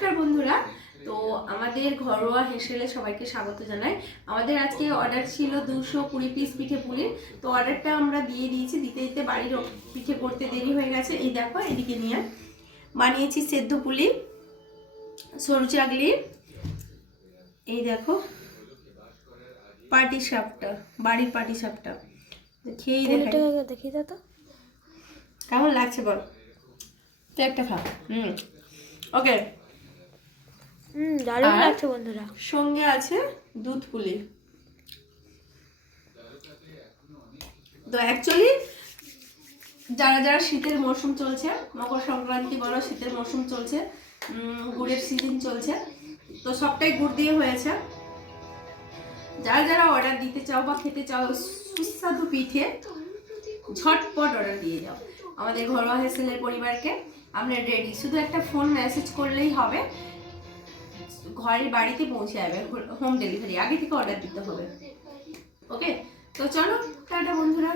নমস্কার বন্ধুরা। তো আমাদের ঘরোয়া হেসেলে সবাইকে স্বাগত জানাই। আমাদের আজকে অর্ডার ছিল 220 পিস পিঠে পুলির। তো অর্ডারটা আমরা দিয়ে দিয়েছি, দিতে দিতে বাড়ির পিঠে করতে দেরি হয়ে গেছে। এই দেখো, এদিকে নিয়ে বানিয়েছি সেদ্ধ পুলি, সরু চাগলি, এই দেখো পাটি সাপটা, বাড়ির পাটি সাপটা খেয়েই দেখি তো কেমন লাগছে বল। তুই একটা খা। ওকে, দারুণ লাগছে বন্ধুরা। সঙ্গে আছে দুধ পুলি। তো অ্যাকচুয়ালি যারা যারা শীতের মরশুম চলছে, মকর সংক্রান্তি বলো, শীতের মরশুম চলছে, গুড়ের সিজন চলছে, তো সবটাই গুড় দিয়ে হয়েছে। যারা যারা অর্ডার দিতে চাও বা খেতে চাও সুস্বাদু পিঠে, ঝটপট অর্ডার দিয়ে যাও। আমাদের ঘরোয়া হেসেলের পরিবারকে আমরা রেডি, শুধু একটা ফোন মেসেজ করলেই হবে, ঘরের বাড়িতে পৌঁছে যাবে, হোম ডেলিভারি। আগে থেকে অর্ডার দিতে হবে। ওকে, তো চলো টাটা বন্ধুরা।